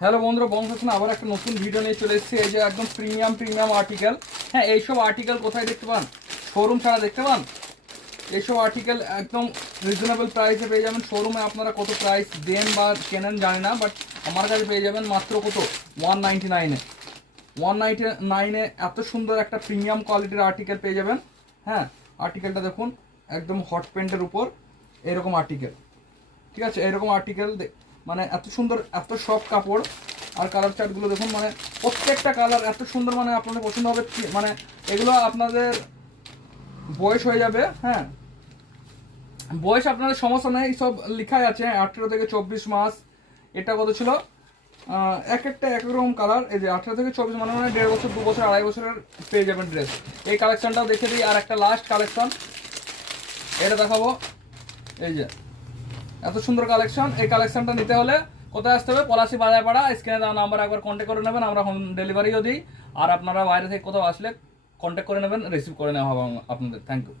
Hello বন্ধুরা, বন্ধ হচ্ছে না, আবার একটা নতুন ভিডিও নিয়ে চলে এসেছি। এই যে একদম প্রিমিয়াম আর্টিকেল। হ্যাঁ, এইসব আর্টিকেল কোথায় দেখতে পান? শোরুম ছাড়া দেখতে পান। এইসব আর্টিকেল একদম রিজনেবল প্রাইসে পেয়ে যাবেন। শোরুমে আপনারা কত প্রাইস দেন বা কেনেন জানি না, বাট আমার কাছে পেয়ে যাবেন মাত্র কত 199-এ। 199-এ এত সুন্দর একটা প্রিমিয়াম কোয়ালিটির আর্টিকেল পেয়ে যাবেন। হ্যাঁ, আর্টিকেলটা দেখুন, একদম হট প্যান্টের উপর এরকম আর্টিকেল। ঠিক আছে, এরকম আর্টিকেল মানে এত সুন্দর, এত সফট কাপড়। আর কালার চার্টগুলো দেখুন, মানে প্রত্যেকটা কালার এত সুন্দর, মানে আপনাদের পছন্দ হবে। মানে এগুলো আপনাদের বয়স হয়ে যাবে। হ্যাঁ, বয়স আপনাদের সমস্যা নেই, সব লেখাই আছে 18 থেকে 24 মাস। এটা কত ছিল? এক একটা এক রকম কালার। এই যে 18 থেকে 24 মানে 1.5 বছর, 2 বছর, 2.5 বছরের পেয়ে যাবেন ড্রেস। এই কালেকশনটাও দেখে দিই। আর একটা লাস্ট কালেকশন এটা দেখাবো। এই যে এত সুন্দর কালেকশন। এই কালেকশনটা নিতে হলে কোথায় আসতে হবে? পলাশী বাজারপাড়া। স্ক্রিনে দেওয়া নাম্বার একবার কন্ট্যাক্ট করে নেবেন, আমরা হোম ডেলিভারিও দিই। আর আপনারা বাইরে থেকে কোথাও আসলে কন্ট্যাক্ট করে নেবেন, রিসিভ করে নেওয়া হবে আপনাদের। Thank you.